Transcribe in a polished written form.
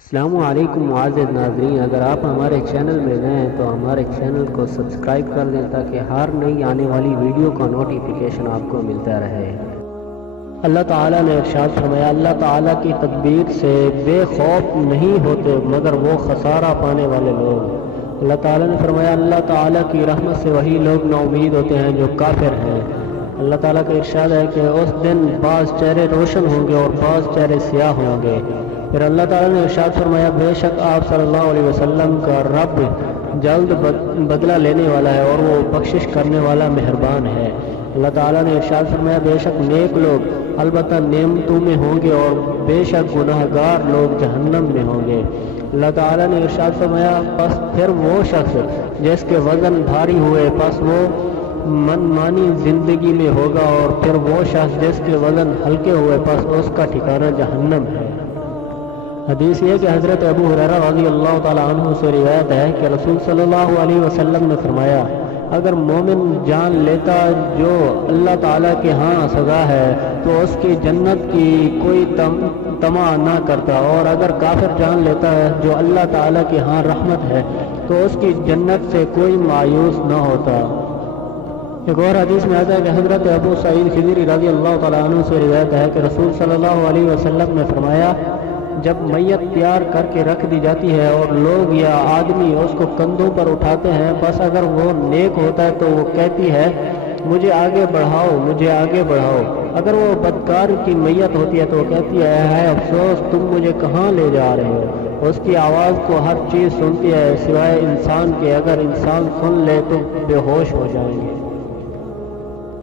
السلام علیکم معزز ناظرین، اگر آپ ہمارے چینل میں نئے ہیں تو ہمارے چینل کو سبسکرائب کر دیں تاکہ ہر نئی آنے والی ویڈیو کا نوٹیفیکیشن آپ کو ملتا رہے۔ اللہ تعالیٰ نے ارشاد فرمایا، اللہ تعالیٰ کی تدبیر سے بے خوف نہیں ہوتے مگر وہ خسارہ پانے والے لوگ۔ اللہ تعالیٰ نے فرمایا، اللہ تعالیٰ کی رحمت سے وہی لوگ نا امید ہوتے ہیں جو کافر ہیں۔ اللہ تعالیٰ کا ارشاد ہے کہ اس دن بعض چہرے روشن ہوں گے اور بعض چہرے سیاہ ہوں گے۔ پھر اللہ تعالیٰ نے ارشاد فرمایا، بے شک آپ صلی اللہ علیہ وسلم کا رب جلد بدلہ لینے والا ہے اور وہ بخشش کرنے والا مہربان ہے۔ اللہ تعالیٰ نے ارشاد فرمایا، بے شک نیک لوگ البتہ نعمتوں میں ہوں گے اور بے شک گناہ گار لوگ جہنم میں ہوں گے۔ اللہ تعالیٰ نے ارشاد فرمایا، پس پھر وہ شخص جس کے وزن بھاری ہوئے پس وہ منمانی زندگی میں ہوگا، اور پھر وہ شخص جس کے وزن ہلکے ہوئے پس اس کا ٹھکانہ جہنم ہے۔ حدیث یہ کہ حضرت ابو ہریرہ رضی اللہ تعالیٰ عنہ سے روایت ہے کہ رسول صلی اللہ علیہ وسلم نے فرمایا، اگر مومن جان لیتا جو اللہ تعالیٰ کے ہاں سزا ہے تو اس کی جنت کی کوئی طمع نہ کرتا، اور اگر کافر جان لیتا ہے جو اللہ تعالیٰ کے ہاں رحمت ہے تو اس کی جنت سے کوئی مایوس نہ ہوتا۔ ایک اور حدیث میں آتا ہے کہ حضرت ابو سعید خدری رضی اللہ تعالیٰ عنہ سے روایت ہے کہ رسول صلی اللہ علیہ وسلم نے فرمایا، جب میت تیار کر کے رکھ دی جاتی ہے اور لوگ یا آدمی اس کو کندھوں پر اٹھاتے ہیں، بس اگر وہ نیک ہوتا ہے تو وہ کہتی ہے، مجھے آگے بڑھاؤ، مجھے آگے بڑھاؤ۔ اگر وہ بدکار کی میت ہوتی ہے تو وہ کہتی ہے افسوس، تم مجھے کہاں لے جا رہے ہو۔ اس کی آواز کو ہر چیز سنتی ہے سوائے انسان کے، اگر انسان سن لے تو بے ہوش ہو جائیں گے۔